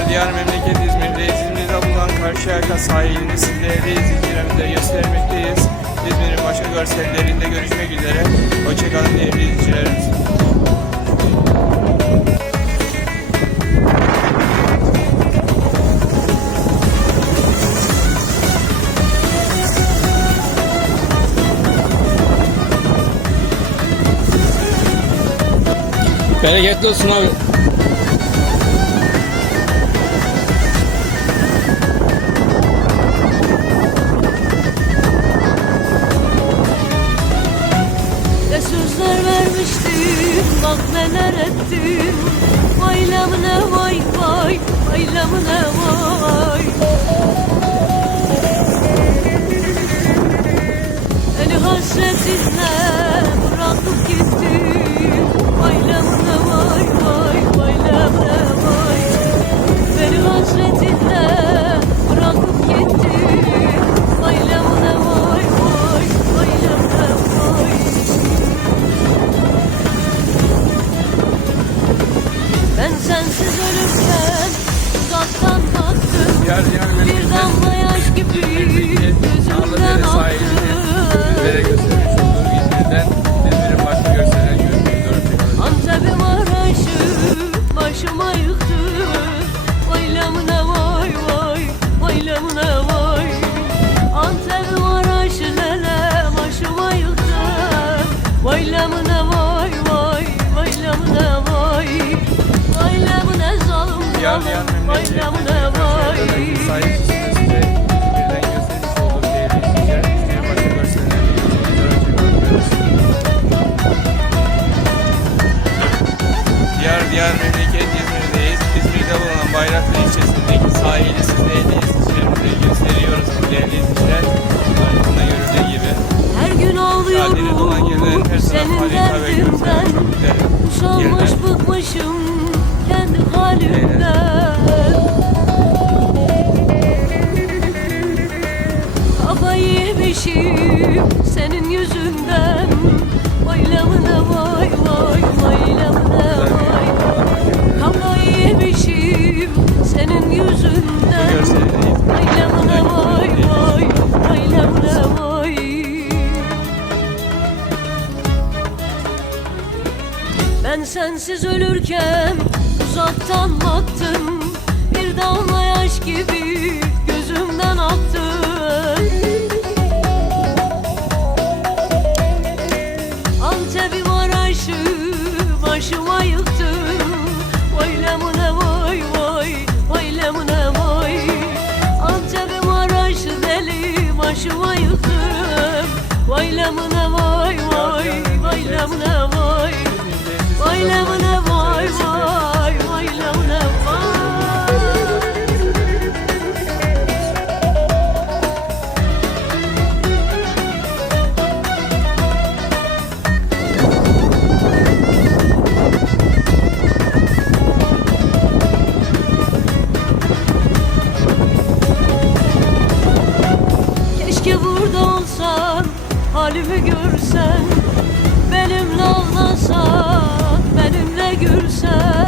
Diyar diyar memleket İzmir'deyiz. İzmir'de bulunan Karşıyaka sahilini siz değerli izleyicilerimize göstermekteyiz. İzmir'in başka görsellerinde görüşmek üzere. Hoşçakalın değerli izleyicilerimiz. Bereketli olsun abi. Sözler vermiştim bak neler ettim. Baylamına vay vay baylamına vay Bir damla yaş gibi gözümden aktı. Antep'im araşı başıma yıktı. Baylamına vay vay baylamına vay. Antep'im araşı lele başıma yıktı. Baylamına vay vay baylamına vay. Baylamına Diyar diyar zalim memleket baylamına vay sahipsizde size göstermiş değerli başka. Diyar diyar memleket İzmir'deyiz. İzmir'de bulunan Bayraklı ilçesindeki sahili siz değerli izleyicilerimize gösteriyoruz. Değerli izleyiciler, altında görüldüğü gibi. Her gün dolan her ağlıyorum harika ve görsel Ben sensiz ölürken uzaktan baktım. Bir damla yaş gibi gözümden aktı Antep'i Maraş'ı başıma yıktım Baylamına vay vay baylamına vay? Antep'i Maraş'ı deli başıma yıktım burada olsan Halimi görsen Benimle ağlasan Benimle gülsen.